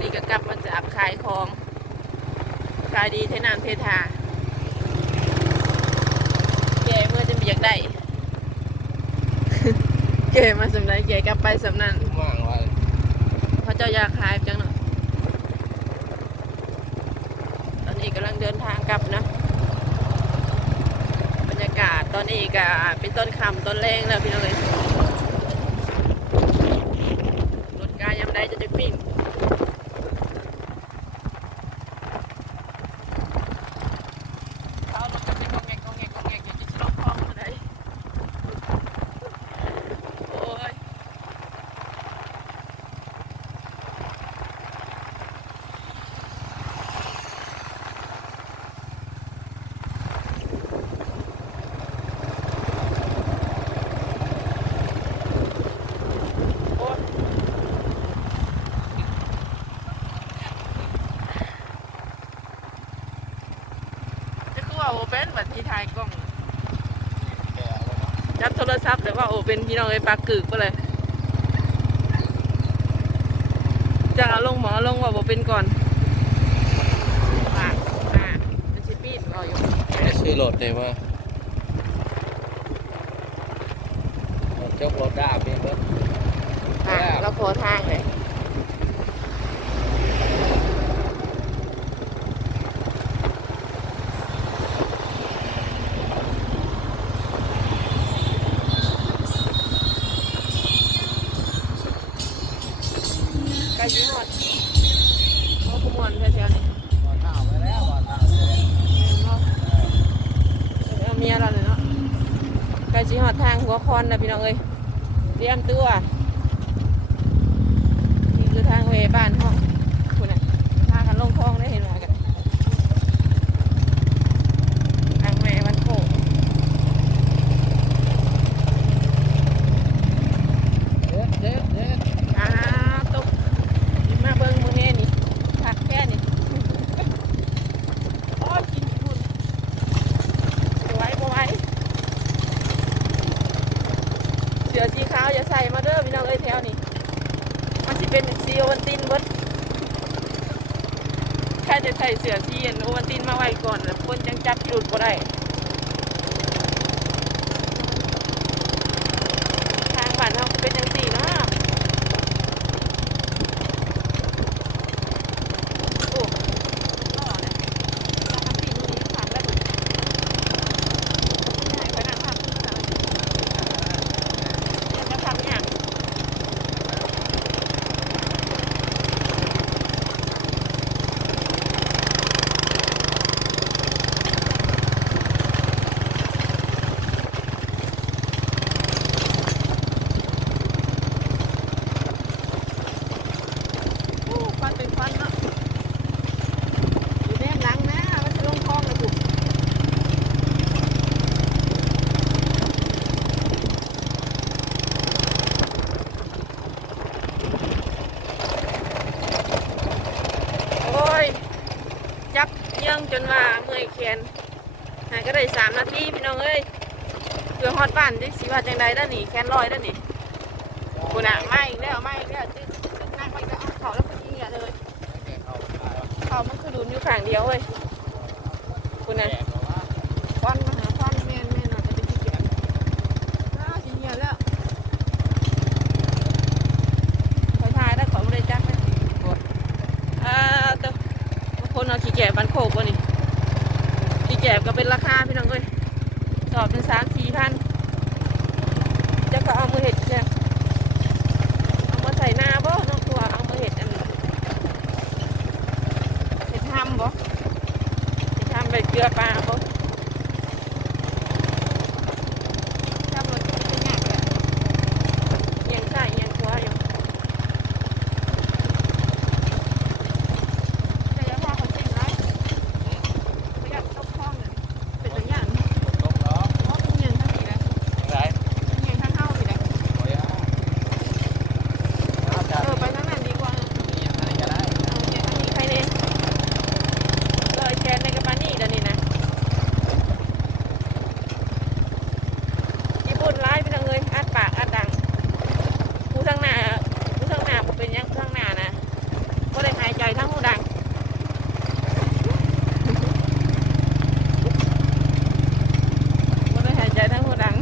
นี่ก็กลับมาจากขายของขายดีเทนานเททาแกเมื่อจะมีอยากได้แกมาสำนักแกกลับไปสำนันมากเลยพระเจ้าอยากขายจังหน่อยตอนนี้กำลังเดินทางกลับนะบรรยากาศตอนนี้ก็เป็นต้นคำต้นเล้งแล้วพี่น้องเลยรถกายยำได้จะจะปิ้ง ว่าโอเป็นแบบที่ถ่ายกล้องแก่แล้วเนาะจับโทรศัพท์แต่ว่าโอเป็นพี่น้องไอ้ปลากึกไปเลยจะเอาลงหมอลงว่าโอเป็นก่อนอ่าอ่าเป็นชิปปี้รออยู่ไม่ซื้อรถเลยว่าจกรถด้าเป็นเบิดอ่าเราขอทา หอดทางหัวคอนนะพี่น้องเอ้ยเตรียมตัวนี่คือทางเวบ้านห้องคุณน่ะพากันลงคลองได้เห็นไหมกันทางแม่มันโค้ง เด็ดเด็ดเด็ด อ้าวตุ๊กนี่มาเบิ้งมือแม่นี่ผักแค่นี่โอ้ยกินคุณบ่ไหว้บ่ไหว้เสือสีขาวอย่าใส่มาเด้อพี่น้องเอ้ยแถวนี้มันสิเป็นซีโอวันตินเบิด ใส่เสื้อสีเย็นโอวันตินมาไว้ก่อนแล้วคนยังจับพิรุธบ่ได้ทางบ้านเราเป็นยังสี่เนาะ โอ้หล่อเลยเราทำปีนู้นนี้ผ่านแล้วไม่ได้ขนาดผ่านทุกสายยังจะทำอย่างโอ้ฟันเป็นฟันเนาะ อยู่แนมหลังนะมันจะลงคลองเลยถูกโอ้ย จับเยื่องจนว่าเมื่อยแขนหายก็ ได้สามนาทีพี่น้องเอ้ยเพื่อฮอดบ้านดิสิว่าจังใดด้านนี่แขนลอยด้านนี่กูน่ะไม่แล้วไม่แล้วจึ๊กจึ๊กนั่งไปแล้วเขาแล้วก็ยิงอย่าเลยเขามันคือดูนอยู่ข้างเดียวเว้ยคุณแก่น่ะควันมาหาควันแมนแมนอาจจะเป็นที่เกียจอ้าวสิเหี่ยแล้วคอยทายได้ขอไม่ได้จักนะกดอ่าตัวบาคนเอาขี้แกะบันโคกวะนี่ ตีแกบก็เป็นราคาพี่น้องเอ้ยสอบเป็นสามสี่พันจะก็เอามือเห็ดเนี่ยเอามาใส่หน้าบ่น้องตัวเอามือเห็ดอันเห็ดทำบ่เห็ดทำใบเกลือปลาบ่ ทำรถเป็นยากเลยเอียงซ้ายเอียงขวาอยู่แต่อยังว่าเขาจริงไรเขาอยากตกคลองเลยเป็นตัวอย่าง ตกเนาะ เพราะเป็นเอียงทั้งนี้เลย ไร เป็นเอียงทั้งเท้านี่เลย โอ้ยอะเอาจัด เออไปทั้งนั้นดีกว่า มีอะไรก็ได้ เอาเอียงทั้งนี้ใครเนี่ยเลยแกนในกระปานี่เดี๋ยวนี้นะญี่ปุ่นร้ายไปทางเลยอัดปากอัดดังผู้ทั้งหน้าผู้ทั้งหน้าบ่เป็นหยังผู้ทั้งหน้านะก็เลยหายใจทั้งหูดัง บ่ได้หายใจทั้งหูดัง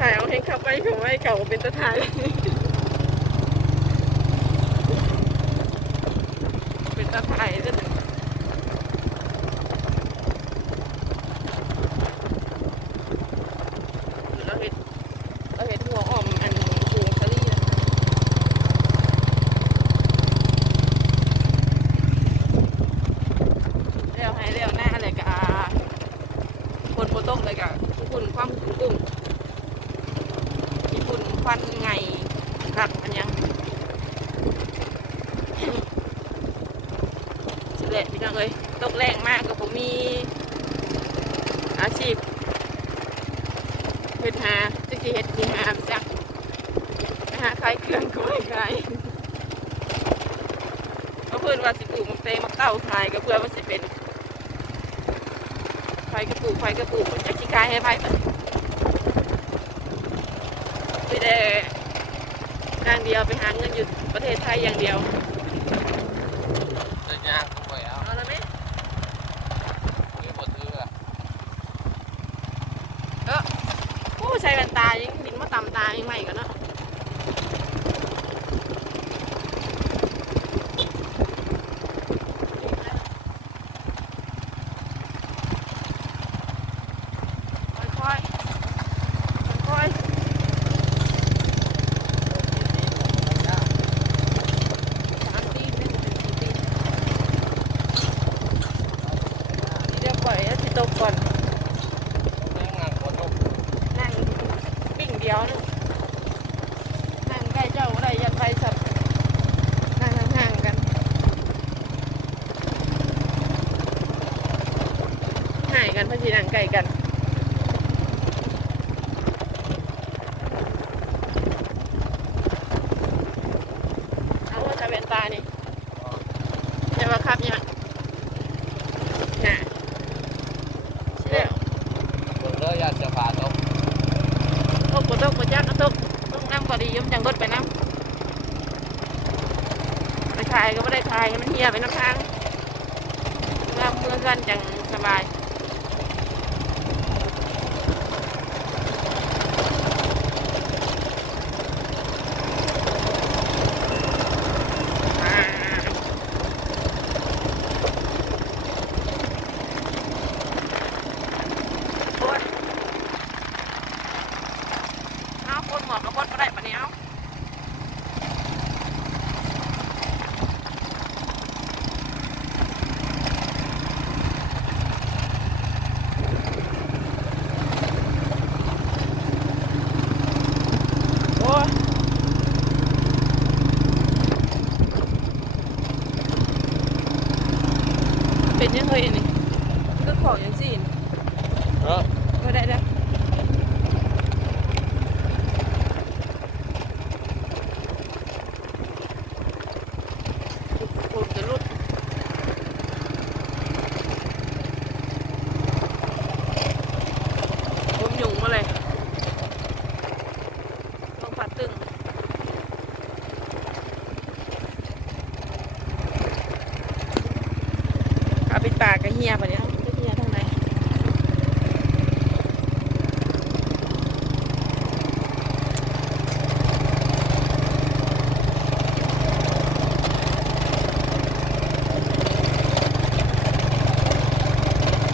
ถ่าย ขอไม่เก่าเป็นตะไทยเป็นตะไทยจะงเราเห็นเราเห็นหัวอ่อมอันหูสลีนะเลี้ยวให้เลี้ยวหน้าเลยกะคนโปตกเลยกะคุณความกุ้ง ควันไงครับอันยังสิเละพี่น้องเอ้ยตกแรงมากกับผมมี อาชีพเฮ็ดหาจะสิเฮ็ดที่หาจักไปหาขายเครื่องก็ไม่ขายก็เพื่อนว่าสิปลูกมักเตงมักเต้าขายก็เพื่อว่าสิเป็นไฟกระปลูกไฟกระปลูกจะสิขายให้ไฟ ไม่ได้อย่างเดียวไปหาเงินอยู่ประเทศไทยอย่างเดียวจะย่างไปแล้วเอาละไหมนี่หมดเรือผู้ใช้แว่นตายังหินมาต่ำตายังใหม่กันเนาะค่อยๆค่อยๆสามตีนไม่ถึงสี่ตีนเดี๋ยวปล่อยให้ที่ ตกก่อนแรงงานคนทุกนั่งวิ่งเดียวนึงนั่งใกล้เจ้าอะไรยันไปสัตว์นั่งห่างๆกันห่างกันเพราะที่นั่งใกล้กันเอาว่าจะเป็นตานี่อย่ามาครับเนี่ยน่ะเชี่ยว คนเรืออยากจะผ่าตก ตกบนตกบนยักษ์ตกต้องน้ำก็ดียมจังรถไปน้ำไปขายก็ไม่ได้ขายให้มันเหี่ยไปน้ำทางเมื่อเมื่อกันจังสบายเอาคนหมอกกับบดก็ได้ปะเนี่ยเอา เป็นยังไงนี่ก็ของยังสินเออก็ได้แล้ว ปูดจะรุดผมหยุ่งมาเลย ต้องพัดตึงเอาไปตากกระเฮียปะเนี่ยกระเฮียทางไหน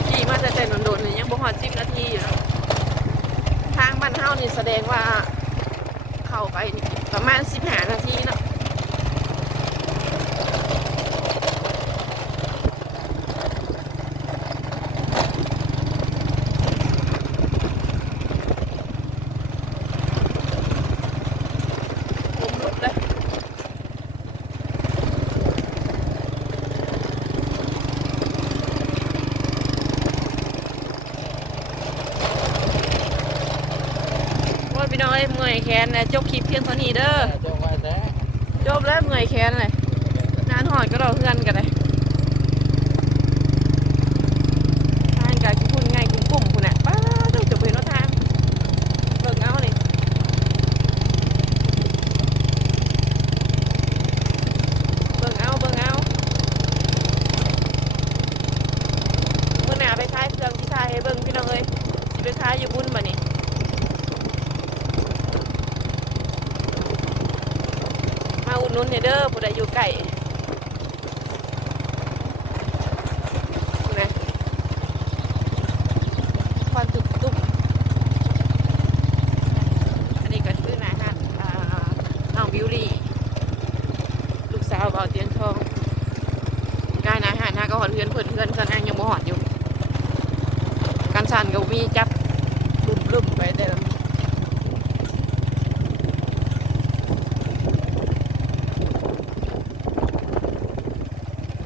ขี่มาแต่แต่โดนๆนี่ยังบ่หอดสิบนาทีอยู่เนาะทางบ้านเฮานี่แสดงว่า เข้าไปนี่ประมาณสิบห้านาทีเนาะผมลุกเลยโอ้ยพี่น้องเอ้ยเมื่อยแข นนะจบคลิปเพียงเท่านี้เด้อจงไว้แท้จบแล้วเมื่อยแขนเลยงานหอดก็เราเพื่อนกันเลยทางการกินพุ่นง่ายกินกลุ่มคุณน่ะป้าต้องจบเห็นว่าทางเบิ่งเอานี่เบิ่งเอาเบิ่งเอาเมื่อหนาไปท้ายเครื่องที่ท้ายให้เบิ่งพี่น้องเอ้ยสิไปท้ายอยู่บุญบ่นี่ ดหนุนเนี่ยเด้อผู้ใดอยู่ใกล้นะควันตุบตุบอันนี้ก็คือนาฮันอ่าน้องบิวลี่ ลูกสาวเบาเตียนทองกายนาฮันนาก็หอดเพื่อนเพื่อนเพื่อนกันนางยังบ่หอดอยู่กันสันก็มีจับลุ่มลุ่มๆไปแต่ละมื้อ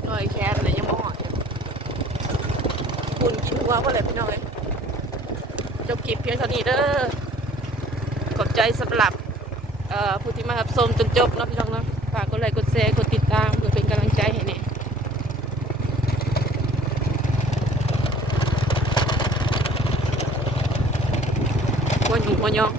ลอยแคสเลยยังบ่หอดอยู่ คุณกินหัวว่าอะไรพี่น้องเอ้ยจบคลิปเพียงเท่านี้เด้อขอบใจสำหรับผู้ที่มารับชมจนจบเนาะพี่น้องเนาะฝากกดไลค์กดแชร์กดติดตามเพื่อเป็นกำลังใจให้เนี่ยวันอยู่วันยอง